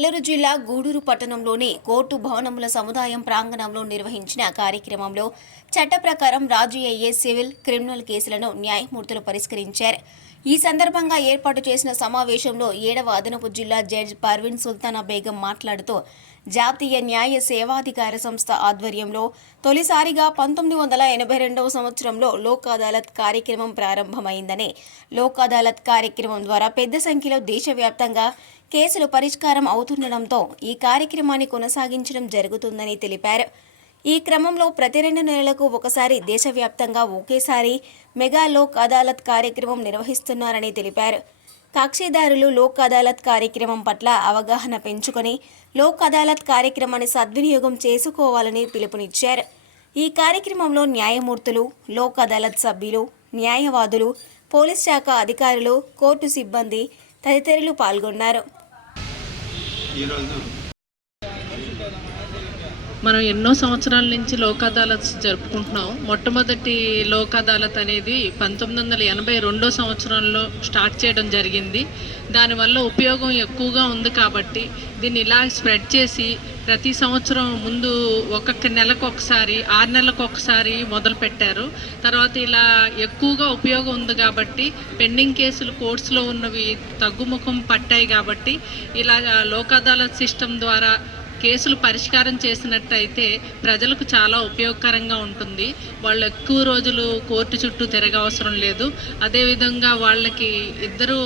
నెల్లూరు జిల్లా గూడూరు పట్టణంలోని కోర్టు భవనముల సముదాయం ప్రాంగణంలో నిర్వహించిన కార్యక్రమంలో చట్ట ప్రకారం రాజీ అయ్యే సివిల్ క్రిమినల్ కేసులను న్యాయమూర్తులు పరిష్కరించారు. ఈ సందర్భంగా ఏర్పాటు చేసిన సమావేశంలో ఏడవ అదనపు జిల్లా జడ్జి పర్వీన్ సుల్తానా బేగం మాట్లాడుతూ జాతీయ న్యాయ సేవాధికార సంస్థ ఆధ్వర్యంలో తొలిసారిగా పంతొమ్మిది వందల ఎనభై రెండవ సంవత్సరంలో లోక్ అదాలత్ కార్యక్రమం ప్రారంభమైందని లోక్ అదాలత్ కార్యక్రమం ద్వారా పెద్ద సంఖ్యలో దేశవ్యాప్తంగా కేసులు పరిష్కారం అవుతుండడంతో ఈ కార్యక్రమాన్ని కొనసాగించడం జరుగుతుందని తెలిపారు. ఈ క్రమంలో ప్రతి రెండు నెలలకు ఒకసారి దేశవ్యాప్తంగా ఒకేసారి మెగా లోక్ అదాలత్ కార్యక్రమం నిర్వహిస్తున్నారని తెలిపారు. కక్షిదారులు లోక్ అదాలత్ కార్యక్రమం పట్ల అవగాహన పెంచుకొని లోక్ అదాలత్ కార్యక్రమాన్ని సద్వినియోగం చేసుకోవాలని పిలుపునిచ్చారు. ఈ కార్యక్రమంలో న్యాయమూర్తులు లోక్ అదాలత్ సభ్యులు న్యాయవాదులు పోలీస్ శాఖ అధికారులు కోర్టు సిబ్బంది తదితరులు పాల్గొన్నారు. ఈరోజు మనం ఎన్నో సంవత్సరాల నుంచి లోక్ అదాలత్ జరుపుకుంటున్నాం. మొట్టమొదటి లోక్ అదాలత్ అనేది పంతొమ్మిది వందల ఎనభై రెండో సంవత్సరంలో స్టార్ట్ చేయడం జరిగింది. దానివల్ల ఉపయోగం ఎక్కువగా ఉంది కాబట్టి దీన్ని ఇలా స్ప్రెడ్ చేసి ప్రతి సంవత్సరం ముందు ఒక్కొక్క నెలకు ఒకసారి ఆరు నెలలకు ఒకసారి మొదలు పెట్టారు. తర్వాత ఇలా ఎక్కువగా ఉపయోగం ఉంది కాబట్టి పెండింగ్ కేసులు కోర్ట్స్లో ఉన్నవి తగ్గుముఖం పట్టాయి కాబట్టి ఇలా లోక్ అదాలత్ సిస్టమ్ ద్వారా కేసులు పరిష్కారం చేసినట్టయితే ప్రజలకు చాలా ఉపయోగకరంగా ఉంటుంది. వాళ్ళు ఎక్కువ రోజులు కోర్టు చుట్టూ తిరగవసరం లేదు. అదేవిధంగా వాళ్ళకి ఇద్దరు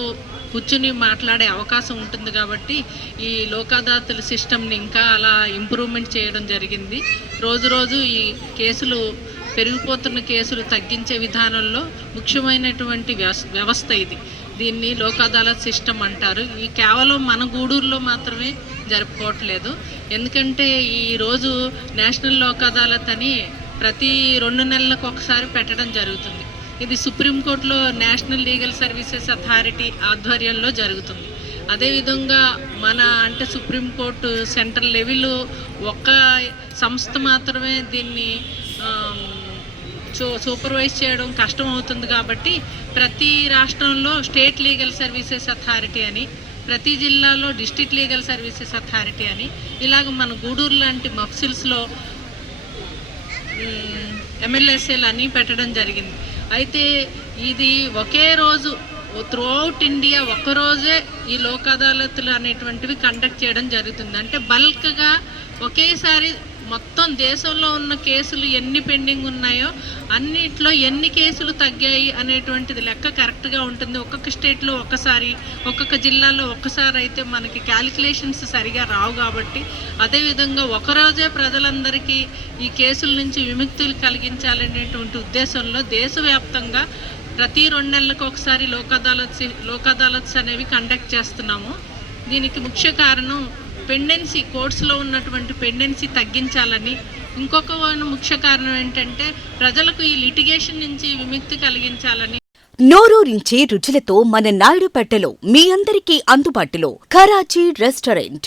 కూర్చుని మాట్లాడే అవకాశం ఉంటుంది కాబట్టి ఈ లోకాదాతుల సిస్టమ్ని ఇంకా అలా ఇంప్రూవ్మెంట్ చేయడం జరిగింది. రోజు రోజు ఈ కేసులు పెరిగిపోతున్న కేసులు తగ్గించే విధానంలో ముఖ్యమైనటువంటి వ్యవస్థ ఇది. దీన్ని లోక్ అదాలత్ సిస్టమ్ అంటారు. ఈ కేవలం మన గూడూరులో మాత్రమే జరుపుకోవట్లేదు. ఎందుకంటే ఈరోజు నేషనల్ లోక్ అదాలత్ అని ప్రతి రెండు నెలలకు ఒకసారి పెట్టడం జరుగుతుంది. ఇది సుప్రీంకోర్టులో నేషనల్ లీగల్ సర్వీసెస్ అథారిటీ ఆధ్వర్యంలో జరుగుతుంది. అదేవిధంగా మన అంటే సుప్రీంకోర్టు సెంట్రల్ లెవెల్ ఒక్క సంస్థ మాత్రమే దీన్ని సూపర్వైజ్ చేయడం కష్టం అవుతుంది కాబట్టి ప్రతి రాష్ట్రంలో స్టేట్ లీగల్ సర్వీసెస్ అథారిటీ అని ప్రతి జిల్లాలో డిస్టిక్ లీగల్ సర్వీసెస్ అథారిటీ అని ఇలాగ మన గూడూరు లాంటి మఫ్సిల్స్లో ఎమ్మెల్యేసీలు అని పెట్టడం జరిగింది. అయితే ఇది ఒకే రోజు త్రూఅవుట్ ఇండియా ఒక్కరోజే ఈ లోక్ అదాలతులు అనేటువంటివి కండక్ట్ చేయడం జరుగుతుంది. అంటే బల్క్గా ఒకేసారి మొత్తం దేశంలో ఉన్న కేసులు ఎన్ని పెండింగ్ ఉన్నాయో అన్నిట్లో ఎన్ని కేసులు తగ్గాయి అనేటువంటిది లెక్క కరెక్ట్గా ఉంటుంది. ఒక్కొక్క స్టేట్లో ఒక్కసారి ఒక్కొక్క జిల్లాలో ఒక్కసారి అయితే మనకి క్యాలిక్యులేషన్స్ సరిగా రావు కాబట్టి అదేవిధంగా ఒకరోజే ప్రజలందరికీ ఈ కేసుల నుంచి విముక్తులు కలిగించాలనేటువంటి ఉద్దేశంలో దేశవ్యాప్తంగా ప్రతి రెండు నెలలకు ఒకసారి లోక్ అదాలత్ లోక్ అదాలత్స్ అనేవి కండక్ట్ చేస్తున్నాము. దీనికి ముఖ్య కారణం పెండెన్సీ కోర్సులో ఉన్నటువంటి పెండెన్సీ తగ్గించాలని. ఇంకొక ముఖ్య కారణం ఏంటంటే ప్రజలకు ఈ లిటిగేషన్ నుంచి విముక్తి కలిగించాలని. నోరూరించే రుచులతో మన నాయుడుపేటలో మీ అందరికీ అందుబాటులో Karachi restaurant.